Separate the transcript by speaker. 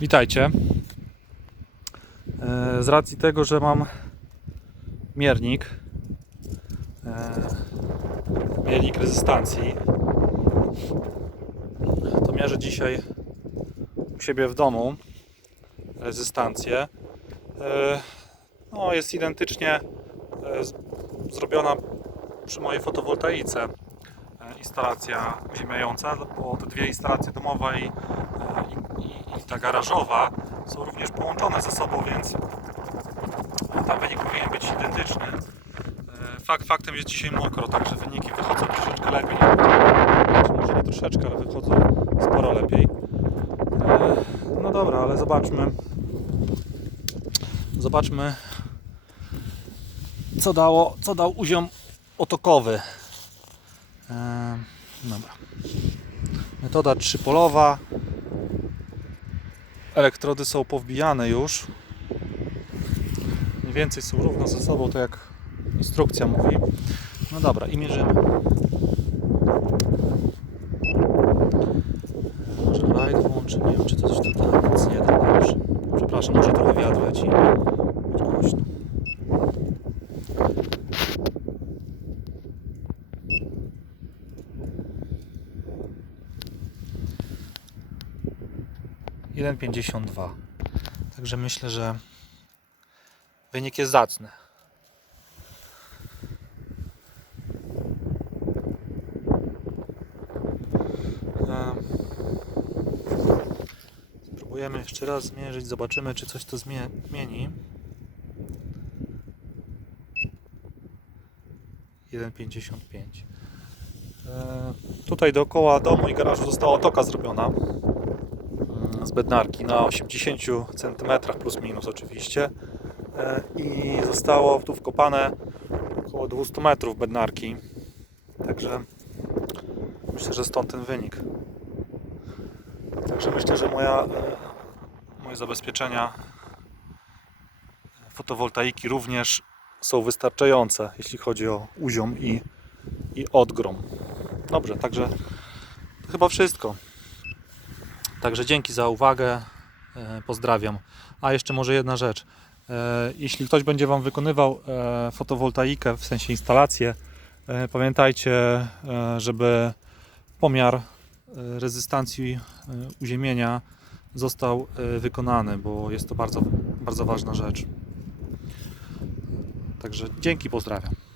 Speaker 1: Witajcie. E, Z racji tego, że mam miernik, e, miernik rezystancji, to mierzę dzisiaj u siebie w domu rezystancję. E, No, jest identycznie zrobiona przy mojej fotowoltaice instalacja uziemiająca, bo te dwie instalacje e, i, i ta garażowa są również połączone ze sobą, więc tam wynik powinien być identyczny. E, Fakt faktem jest dzisiaj mokro, także wyniki wychodzą troszeczkę lepiej. Znaczy, może nie troszeczkę, ale wychodzą sporo lepiej. E, No dobra, ale zobaczmy. Zobaczmy, co dało, co dał uziom otokowy. E, Dobra. Metoda trzypolowa. Elektrody są powbijane już. Mniej więcej są równo ze sobą, tak jak instrukcja mówi. No dobra, i mierzymy. Może light włączy, nie wiem czy coś tutaj nic nie da już. Przepraszam, może trochę wiatr leci. Głośno. Jeden pięćdziesiąt dwa. Także myślę, że wynik jest zacny. Em, Spróbujemy jeszcze raz zmierzyć, zobaczymy czy coś to zmie- zmieni. 1,55 E, Tutaj dookoła domu i garażu została otoka zrobiona z bednarki na 80 cm plus minus oczywiście. E, i zostało tu wkopane około 200 metrów bednarki. Także myślę, że stąd ten wynik. Także myślę, że moja, e, moje zabezpieczenia fotowoltaiki również są wystarczające jeśli chodzi o uziom i, i odgrom. Dobrze, także to chyba wszystko Także dzięki za uwagę. e, Pozdrawiam. A jeszcze może jedna rzecz. E, Jeśli ktoś będzie Wam wykonywał e, fotowoltaikę, w sensie instalację, pamiętajcie, żeby pomiar rezystancji uziemienia został wykonany, bo jest to bardzo, bardzo ważna rzecz. Także dzięki, pozdrawiam.